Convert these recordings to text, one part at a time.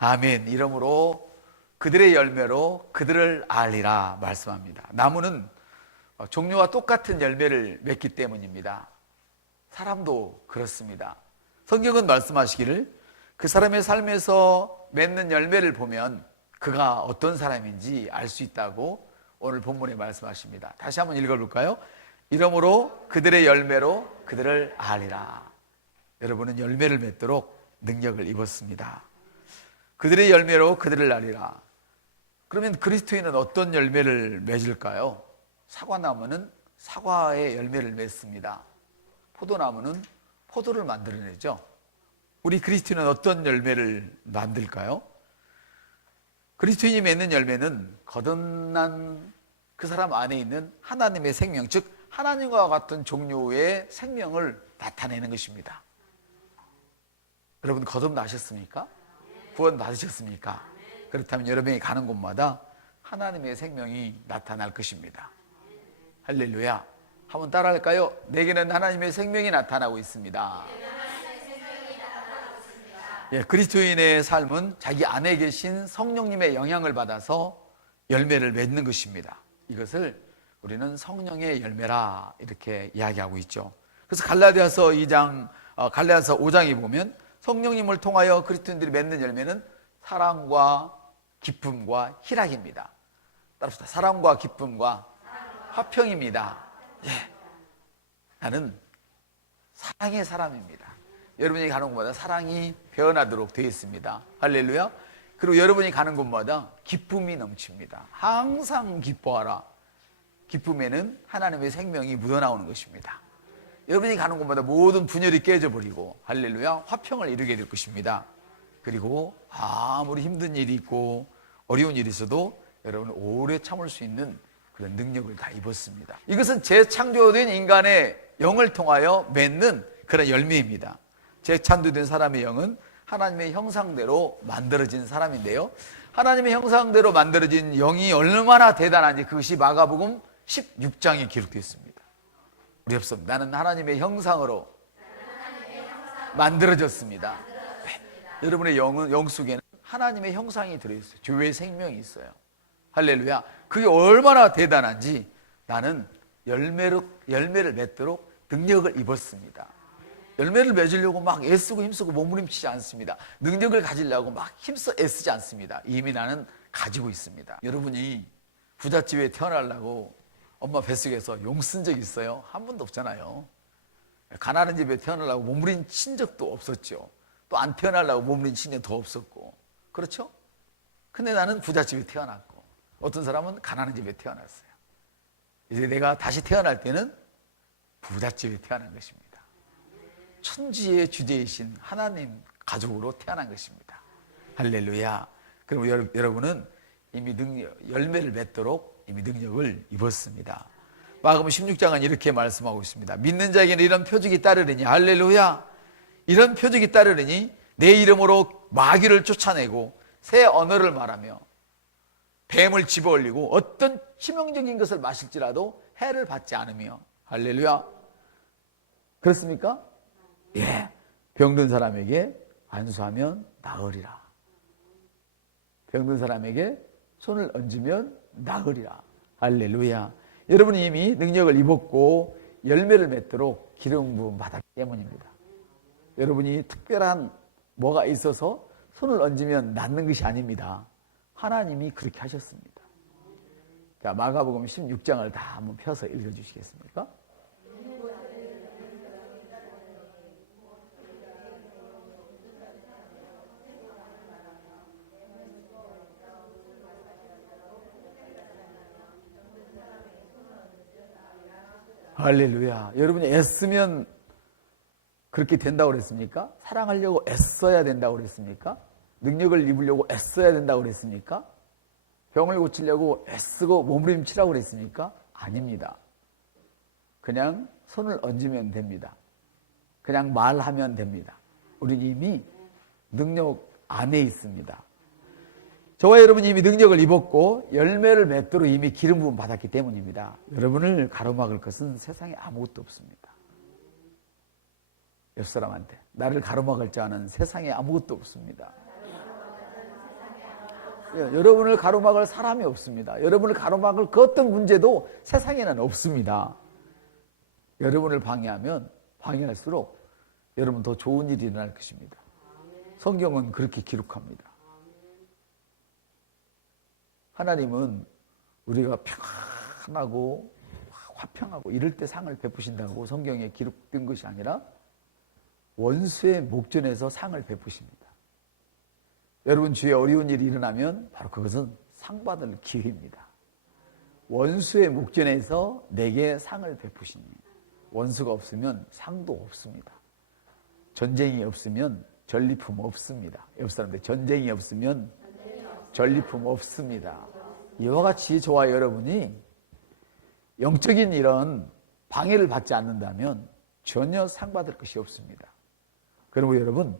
아멘. 이러므로 그들의 열매로 그들을 알리라 말씀합니다. 나무는 종류와 똑같은 열매를 맺기 때문입니다. 사람도 그렇습니다. 성경은 말씀하시기를 그 사람의 삶에서 맺는 열매를 보면 그가 어떤 사람인지 알 수 있다고 오늘 본문에 말씀하십니다. 다시 한번 읽어볼까요? 이러므로 그들의 열매로 그들을 알리라. 여러분은 열매를 맺도록 능력을 입었습니다. 그들의 열매로 그들을 알리라. 그러면 그리스도인은 어떤 열매를 맺을까요? 사과나무는 사과의 열매를 맺습니다. 포도나무는 포도를 만들어내죠. 우리 그리스도인은 어떤 열매를 만들까요? 그리스도인이 맺는 열매는 거듭난 그 사람 안에 있는 하나님의 생명, 즉 하나님과 같은 종류의 생명을 나타내는 것입니다. 여러분 거듭나셨습니까? 구원 받으셨습니까? 그렇다면 여러분이 가는 곳마다 하나님의 생명이 나타날 것입니다. 할렐루야. 한번 따라할까요? 내게는 하나님의 생명이 나타나고 있습니다. 예, 그리스도인의 삶은 자기 안에 계신 성령님의 영향을 받아서 열매를 맺는 것입니다. 이것을 우리는 성령의 열매라 이렇게 이야기하고 있죠. 그래서 갈라디아서 5장에 보면 성령님을 통하여 그리스도인들이 맺는 열매는 사랑과 기쁨과 희락입니다. 따라서 사랑과 기쁨과 화평입니다. 예. 나는 사랑의 사람입니다. 여러분이 가는 곳마다 사랑이 변하도록 되어 있습니다. 할렐루야. 그리고 여러분이 가는 곳마다 기쁨이 넘칩니다. 항상 기뻐하라. 기쁨에는 하나님의 생명이 묻어나오는 것입니다. 여러분이 가는 곳마다 모든 분열이 깨져버리고 할렐루야 화평을 이루게 될 것입니다. 그리고 아무리 힘든 일이 있고 어려운 일이 있어도 여러분은 오래 참을 수 있는 그런 능력을 다 입었습니다. 이것은 재창조된 인간의 영을 통하여 맺는 그런 열매입니다. 재창조된 사람의 영은 하나님의 형상대로 만들어진 사람인데요, 하나님의 형상대로 만들어진 영이 얼마나 대단한지 그것이 마가복음 16장에 기록되어 있습니다. 우리 없음 나는 하나님의 형상으로 만들어졌습니다. 네. 여러분의 영 속에는 하나님의 형상이 들어있어요. 주의 생명이 있어요. 할렐루야. 그게 얼마나 대단한지 나는 열매를 맺도록 능력을 입었습니다. 열매를 맺으려고 막 애쓰고 힘쓰고 몸부림치지 않습니다. 능력을 가지려고 막 힘써 애쓰지 않습니다. 이미 나는 가지고 있습니다. 여러분이 부잣집에 태어나려고 엄마 뱃속에서 용 쓴 적 있어요? 한 번도 없잖아요. 가난한 집에 태어나려고 몸부림친 적도 없었죠. 또 안 태어나려고 몸부림친 적도 더 없었고, 그렇죠? 근데 나는 부잣집에 태어났고 어떤 사람은 가난한 집에 태어났어요. 이제 내가 다시 태어날 때는 부잣집에 태어난 것입니다. 천지의 주제이신 하나님 가족으로 태어난 것입니다. 할렐루야. 그럼 여러분은 이미 열매를 맺도록 이미 능력을 입었습니다. 마가복음 16장은 이렇게 말씀하고 있습니다. 믿는 자에게는 이런 표적이 따르리니, 할렐루야, 이런 표적이 따르리니 내 이름으로 마귀를 쫓아내고 새 언어를 말하며 뱀을 집어올리고 어떤 치명적인 것을 마실지라도 해를 받지 않으며. 할렐루야. 그렇습니까? 예. 병든 사람에게 안수하면 나으리라. 병든 사람에게 손을 얹으면 나으리라. 할렐루야. 여러분이 이미 능력을 입었고 열매를 맺도록 기름 부음 받았기 때문입니다. 여러분이 특별한 뭐가 있어서 손을 얹으면 낫는 것이 아닙니다. 하나님이 그렇게 하셨습니다. 자, 마가복음 16장을 다 한번 펴서 읽어주시겠습니까? 할렐루야. 여러분이 애쓰면 그렇게 된다고 그랬습니까? 사랑하려고 애써야 된다고 그랬습니까? 능력을 입으려고 애써야 된다고 그랬습니까? 병을 고치려고 애쓰고 몸부림치라고 그랬습니까? 아닙니다. 그냥 손을 얹으면 됩니다. 그냥 말하면 됩니다. 우리는 이미 능력 안에 있습니다. 저와 여러분이 이미 능력을 입었고 열매를 맺도록 이미 기름 부음 받았기 때문입니다. 여러분을 가로막을 것은 세상에 아무것도 없습니다. 옆 사람한테 나를 가로막을 자 아는 세상에 아무것도 없습니다. 여러분을 가로막을 사람이 없습니다. 여러분을 가로막을 그 어떤 문제도 세상에는 없습니다. 여러분을 방해하면 방해할수록 여러분 더 좋은 일이 일어날 것입니다. 성경은 그렇게 기록합니다. 하나님은 우리가 평안하고 화평하고 이럴 때 상을 베푸신다고 성경에 기록된 것이 아니라 원수의 목전에서 상을 베푸십니다. 여러분 주위에 어려운 일이 일어나면 바로 그것은 상 받을 기회입니다. 원수의 목전에서 내게 상을 베푸시니 원수가 없으면 상도 없습니다. 전쟁이 없으면 전리품 없습니다. 옆 사람들 전쟁이 없으면 전리품 없습니다. 이와 같이 저와 여러분이 영적인 이런 방해를 받지 않는다면 전혀 상받을 것이 없습니다. 그리고 여러분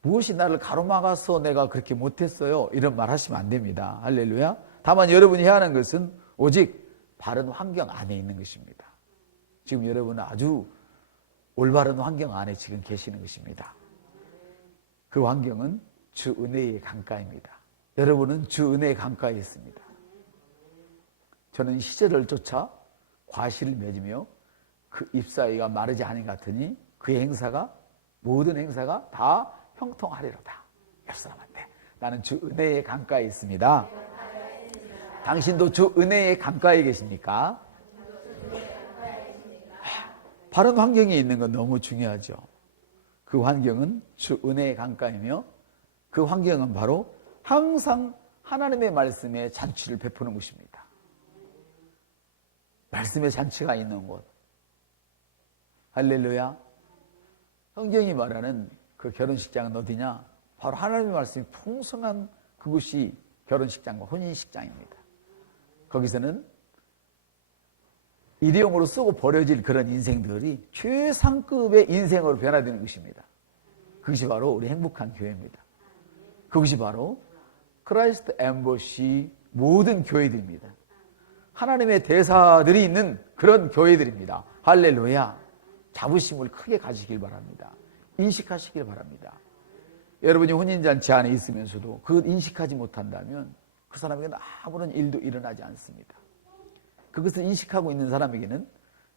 무엇이 나를 가로막아서 내가 그렇게 못했어요 이런 말 하시면 안 됩니다. 할렐루야. 다만 여러분이 해야 하는 것은 오직 바른 환경 안에 있는 것입니다. 지금 여러분은 아주 올바른 환경 안에 지금 계시는 것입니다. 그 환경은 주 은혜의 강가입니다. 여러분은 주 은혜의 강가에 있습니다. 저는 시절을 쫓아 과실을 맺으며 그 잎사귀가 마르지 않은 것 같으니 그의 행사가 모든 행사가 다 형통하리로다. 옆 사람한테 나는 주 은혜의 강가에 있습니다. 당신도 주 은혜의 강가에 계십니까? 바른 환경에 있는 건 너무 중요하죠. 그 환경은 주 은혜의 강가이며 그 환경은 바로 항상 하나님의 말씀에 잔치를 베푸는 곳입니다. 말씀의 잔치가 있는 곳. 할렐루야. 성경이 말하는 그 결혼식장은 어디냐? 바로 하나님의 말씀이 풍성한 그곳이 결혼식장과 혼인식장입니다. 거기서는 일회용으로 쓰고 버려질 그런 인생들이 최상급의 인생으로 변화되는 것입니다. 그것이 바로 우리 행복한 교회입니다. 그것이 바로 크라이스트 엠버시 모든 교회들입니다. 하나님의 대사들이 있는 그런 교회들입니다. 할렐루야. 자부심을 크게 가지길 바랍니다. 인식하시길 바랍니다. 여러분이 혼인잔치 안에 있으면서도 그걸 인식하지 못한다면 그 사람에게는 아무런 일도 일어나지 않습니다. 그것을 인식하고 있는 사람에게는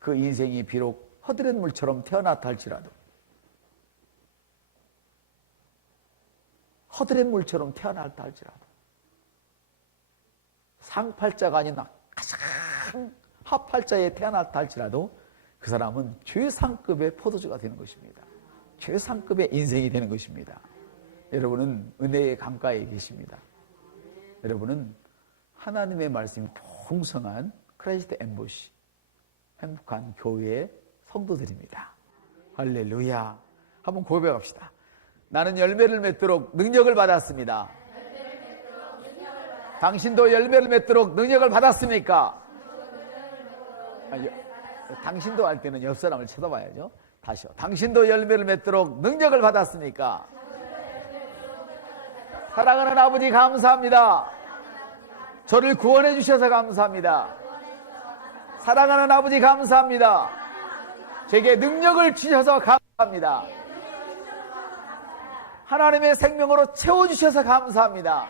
그 인생이 비록 허드렛 물처럼 태어났다 할지라도 허드렛 물처럼 태어났다 할지라도 상팔자가 아니라 가장 하팔자에 태어났다 할지라도 그 사람은 최상급의 포도주가 되는 것입니다. 최상급의 인생이 되는 것입니다. 여러분은 은혜의 강가에 계십니다. 여러분은 하나님의 말씀이 풍성한 크라이스트 엠버시 행복한 교회의 성도들입니다. 할렐루야. 한번 고백합시다. 나는 열매를 맺도록 능력을 받았습니다. 당신도 열매를 맺도록 능력을 받았습니까? 당신도 할 때는 옆 사람을 쳐다봐야죠. 다시요. 당신도 열매를 맺도록 능력을 받았습니까? 사랑하는 아버지 감사합니다. 저를 구원해 주셔서 감사합니다. 사랑하는 아버지 감사합니다. 제게 능력을 주셔서 감사합니다. 하나님의 생명으로 채워주셔서 감사합니다.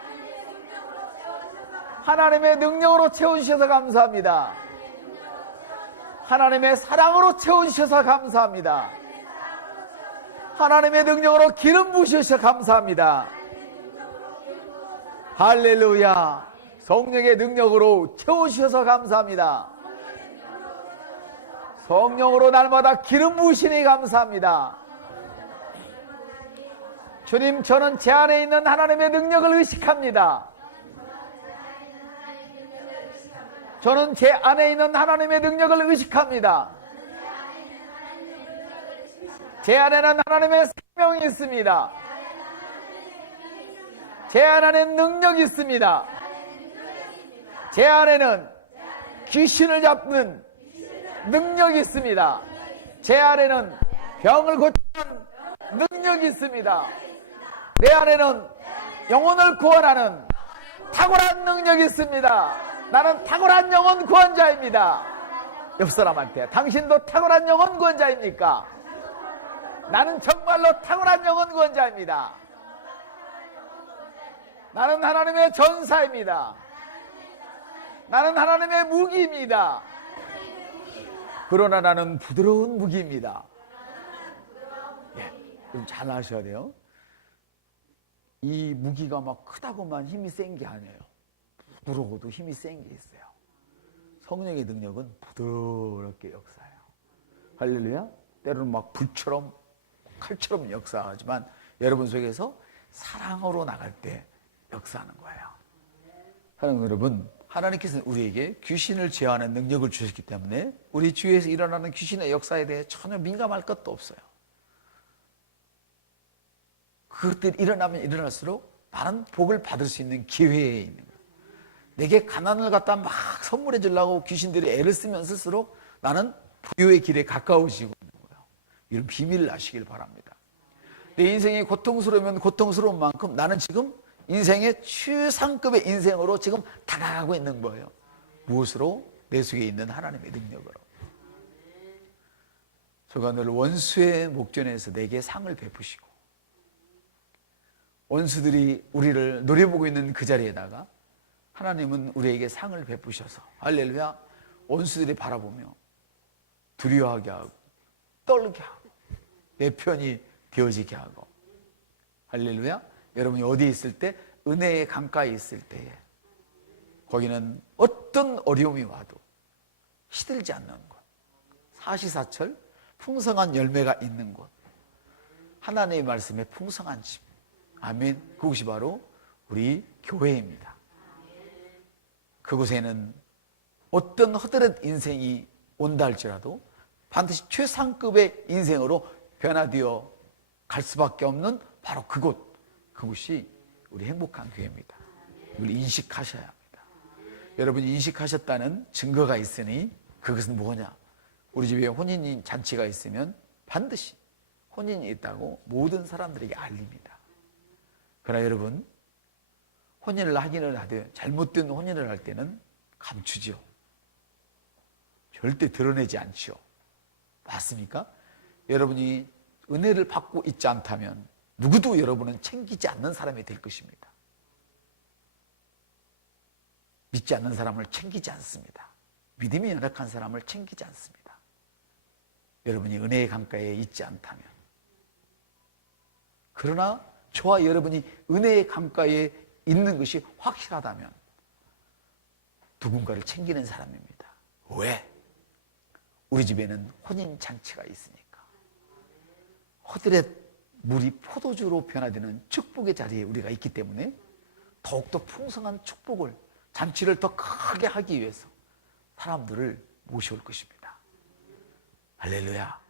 하나님의 능력으로 채워주셔서 감사합니다. 하나님의 사랑으로 채워주셔서 감사합니다. 하나님의 능력으로 기름 부으셔서 감사합니다. 할렐루야. 성령의 능력으로 채워주셔서 감사합니다. 성령으로 날마다 기름 부으시니 감사합니다. 주님, 저는 제 안에 있는 하나님의 능력을 의식합니다. 저는 제 안에 있는 하나님의 능력을 의식합니다. 제 안에는 하나님의 생명이 있습니다. 제 안에는 능력이 있습니다. 제 안에는 귀신을 잡는 능력이 있습니다. 제 안에는 병을 고치는 능력이 있습니다. 내 안에는 영혼을 구원하는 탁월한 능력이 있습니다. 나는 탁월한 영혼 구원자입니다. 옆 사람한테 당신도 탁월한 영혼 구원자입니까? 나는 정말로 탁월한 영혼 구원자입니다. 나는 하나님의 전사입니다. 나는 하나님의 무기입니다. 그러나 나는 부드러운 무기입니다. 예, 좀 잘 아셔야 돼요. 이 무기가 막 크다고만 힘이 센 게 아니에요. 부드러워도 힘이 센 게 있어요. 성령의 능력은 부드럽게 역사해요. 할렐루야. 때로는 막 불처럼 칼처럼 역사하지만 여러분 속에서 사랑으로 나갈 때 역사하는 거예요. 사랑하는 여러분, 하나님께서는 우리에게 귀신을 제어하는 능력을 주셨기 때문에 우리 주위에서 일어나는 귀신의 역사에 대해 전혀 민감할 것도 없어요. 그것들이 일어나면 일어날수록 나는 복을 받을 수 있는 기회에 있는 거예요. 내게 가난을 갖다 막 선물해 주려고 귀신들이 애를 쓰면 쓸수록 나는 부유의 길에 가까워지고 있는 거예요. 이런 비밀을 아시길 바랍니다. 내 인생이 고통스러우면 고통스러운 만큼 나는 지금 인생의 최상급의 인생으로 지금 다가가고 있는 거예요. 무엇으로? 내 속에 있는 하나님의 능력으로. 저가 늘 원수의 목전에서 내게 상을 베푸시고 원수들이 우리를 노려보고 있는 그 자리에다가 하나님은 우리에게 상을 베푸셔서 할렐루야, 원수들이 바라보며 두려워하게 하고 떨게 하고 내 편이 되어지게 하고 할렐루야. 여러분이 어디에 있을 때 은혜의 강가에 있을 때에 거기는 어떤 어려움이 와도 시들지 않는 곳, 사시사철 풍성한 열매가 있는 곳, 하나님의 말씀에 풍성한 집, 아멘. 그곳이 바로 우리 교회입니다. 그곳에는 어떤 허드렛 인생이 온다 할지라도 반드시 최상급의 인생으로 변화되어 갈 수밖에 없는 바로 그곳이 우리 행복한 교회입니다. 이걸 인식하셔야 합니다. 여러분이 인식하셨다는 증거가 있으니 그것은 뭐냐? 우리 집에 혼인 잔치가 있으면 반드시 혼인이 있다고 모든 사람들에게 알립니다. 그러나 여러분, 혼인을 하기는 하되 잘못된 혼인을 할 때는 감추죠. 절대 드러내지 않죠. 맞습니까? 여러분이 은혜를 받고 있지 않다면 누구도 여러분은 챙기지 않는 사람이 될 것입니다. 믿지 않는 사람을 챙기지 않습니다. 믿음이 연약한 사람을 챙기지 않습니다. 여러분이 은혜의 강가에 있지 않다면. 그러나 저와 여러분이 은혜의 강가에 있는 것이 확실하다면 누군가를 챙기는 사람입니다. 왜? 우리 집에는 혼인잔치가 있으니까. 허들의 물이 포도주로 변화되는 축복의 자리에 우리가 있기 때문에 더욱더 풍성한 축복을, 잔치를 더 크게 하기 위해서 사람들을 모셔올 것입니다. 할렐루야.